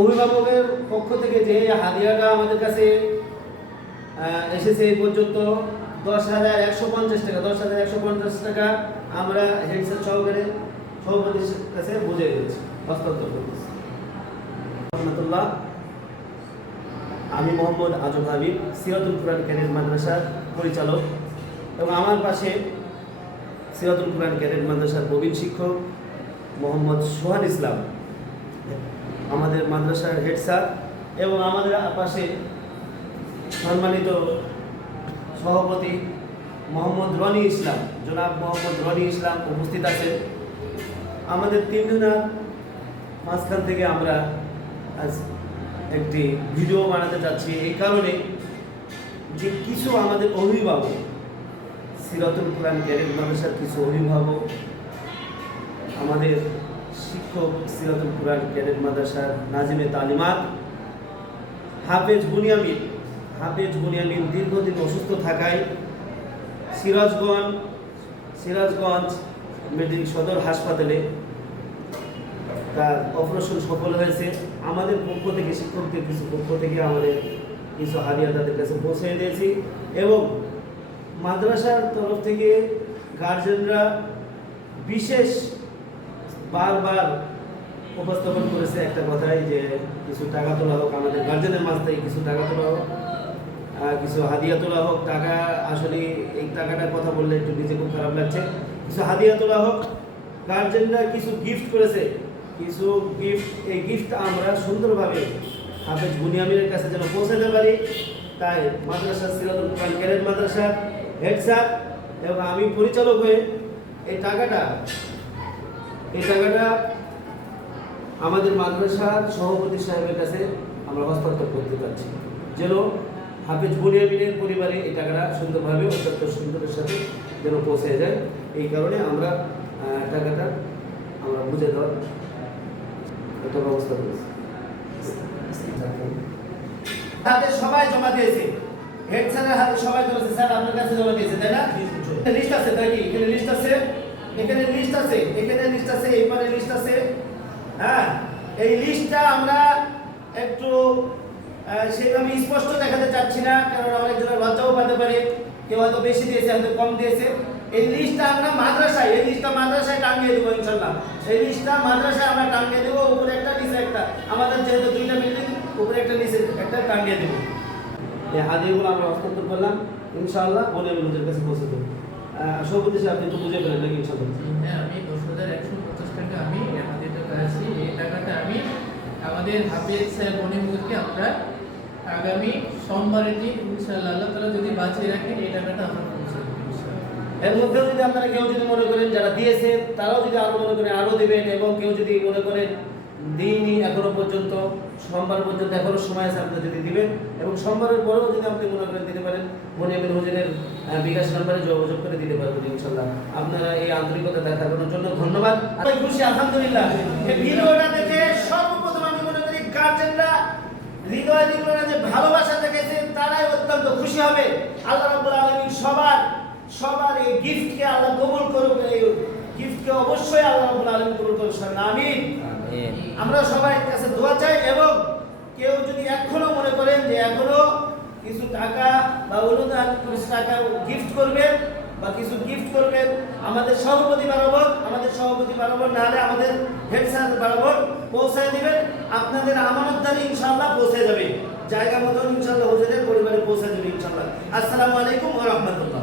অভিভাবকের পক্ষ থেকে যে হাদিয়াটা আমাদের কাছে এসেছে এই পর্যন্ত 10,150 টাকা, 10,150 টাকা আমরা হেডসেট সহকারে সভাপতির কাছে বুঝে গেছি, হস্তান্তর করতেছি। রহমতুল্লাহ, আমি মোহাম্মদ আজম হাবিব, সিরাতুল কুরআন ক্যাডেট মাদ্রাসার পরিচালক, এবং আমার পাশে সিরাতুল কুরআন ক্যাডেট মাদ্রাসার প্রবীণ শিক্ষক মোহাম্মদ সোহান ইসলাম, আমাদের মাদ্রাসার হেড স্যার, এবং আমাদের পাশে সম্মানিত সভাপতি মোহাম্মদ রনি ইসলাম, জনাব মোহাম্মদ রনি ইসলাম উপস্থিত আছেন। আমাদের তিনজনের মাঝখান থেকে আমরা আজ একটি ভিডিও বানাতে চাচ্ছি এই কারণে যে কিছু আমাদের অভিভাবক, সিরাতুল কুরআন ক্যাডেট মাদ্রাসার কিছু অভিভাবক, আমাদের শিক্ষক সিরাতুল কুরআন ক্যাডেট মাদ্রাসার নাজিমে তালিমাত হাফেজ বুনিয়ামিন দীর্ঘদিন অসুস্থ থাকায় সিরাজগঞ্জ মেডিকেল সদর হাসপাতালে তার অপারেশন সফল হয়েছে। আমাদের পক্ষ থেকে, শিক্ষকদের কিছু পক্ষ থেকে আমাদের কিছু হাদিয়া তাদের কাছে পৌঁছে দিয়েছি, এবং মাদ্রাসার তরফ থেকে গার্জেনরা বিশেষ বারবার উপস্থাপন করেছে একটা কথাই যে কিছু টাকা তোলা হোক, আমাদের গার্জেনের মাঝ থেকে কিছু টাকা তোলা হোক, কিছু হাদিয়া তোলা হোক। টাকা আসলে এই টাকাটার কথা বললে একটু নিজে খুব খারাপ লাগছে। কিছু হাদিয়া তোলা হোক, গার্জেনরা কিছু গিফট করেছে, কিছু গিফট, এই গিফট আমরা সুন্দরভাবে হাফেজ বুনিয়ামিনের কাছে যেন পৌঁছাতে পারি, তাই মাদ্রাসা সিরাতুল কুরআন ক্যাডেট মাদ্রাসার হেড স্যার এবং আমি পরিচালক হয়ে এই টাকাটা আমাদের মাদ্রাসার সভাপতি সাহেবের কাছে আমরা হস্তান্তর করতে পারছি, যেন হাফেজ বুনিয়ামিনের পরিবারে এই টাকাটা সুন্দরভাবে অত্যন্ত সুন্দরের সাথে যেন পৌঁছে যায়। এই কারণে আমরা টাকাটা আমরা বুঝে দেওয়ার একটা ব্যবস্থা করেছি। হাতে সবাই জমা দিয়েছে, হেড স্যারের হাতে সবাই জমা, স্যার আপনার কাছে জমা দিয়েছে, তাই না? লিস্ট আছে, তাই কি? এখানে লিস্ট আছে, এখানে লিস্ট আছে, এখানে লিস্ট আছে, এইবারে লিস্ট আছে। হ্যাঁ, এই লিস্টটা আমরা একটু সেভাবে স্পষ্ট দেখাতে চাচ্ছি না, কারণ অনেকজনের লজ্জাও পেতে পারে, কেউ হয়তো বেশি দিয়েছে, হয়তো কম দিয়েছে। এই লিস্টটা আমরা মাদ্রাসায়, এই লিস্টটা মাদ্রাসায় টাঙিয়ে দেবো ইনশাল্লাহ। এই লিস্টটা মাদ্রাসায় আমরা টাঙিয়ে দেবো, উপরে একটা নিচে একটা, আমাদের যেহেতু দুইটা বিল্ডিং, উপরে একটা নিচে একটা টাঙিয়ে দেবো। এই হাদিয়াগুলো আমরা হস্তান্তর করলাম, ইনশাআল্লাহ বুনিয়ামিনের কাছে পৌঁছে দেবো। সভাপতি সাহেব, আপনি তো বুঝে পেলেন নাকি? ইনশাআল্লাহ। হ্যাঁ, আমি 10,150 টাকা আমি হাদিয়াটা করেছি। এই টাকাটা আমি আমাদের হাফেজ স্যার মনিমুরকে আমরা আগামী সোমবারের দিন ইনশাআল্লাহ আল্লাহ তাআলা যদি বাঁচিয়ে রাখেন এই টাকাটা আমরা পৌঁছে দেব ইনশাআল্লাহ। এর মধ্যেও যদি আপনারা কেউ যদি মনে করেন যারা দিয়েছে তারাও যদি আরো মনে করেন আরো দিবেন, এবং কেউ যদি মনে করেন দিইনি এখনো পর্যন্ত, সোমবার পর্যন্ত এখনো সময় আছে, আপনি যদি দিবেন, এবং সোমবারের পরেও যদি আপনি মনে করেন দিতে পারেন, বুনিয়ামিন হুজুরের বিকাশ নাম্বারে যোগাযোগ করে দিতে পারবেন ইনশাআল্লাহ। আপনারা এই আন্তরিকতা দেখানোর জন্য ধন্যবাদ। আমি খুশি আলহামদুলিল্লাহ। এই ভিডিওটা দেখে সর্বপ্রথম আমি মনে করি গার্জেনরা হৃদয় দিগুলো যে ভালোবাসা দেখেছে তারাই অত্যন্ত খুশি হবে। আল্লাহ রাব্বুল আলামিন সবার এই গিফটকে আল্লাহ কবুল করুক, এই গিফটকে অবশ্যই আল্লাহ রাব্বুল আলামিন কবুল করুক। আমিন। আমরা সবাই কাছে দোয়া চাই, এবং কেউ যদি এখনো মনে করেন যে এখনো কিছু টাকা বা অনুদান, কিছু টাকা গিফট করবেন বা কিছু গিফট করবেন, আমাদের সভাপতি বরাবর না হলে আমাদের হেড স্যার বরাবর পৌঁছায় দিবেন। আপনাদের আমানতদারি ইনশাআল্লাহ পৌঁছে যাবে, জায়গা মতো ইনশাআল্লাহ হুজুরের পরিবারে পৌঁছে যাবে ইনশাআল্লাহ। আসসালামু আলাইকুম ওয়া রাহমাতুল্লাহ।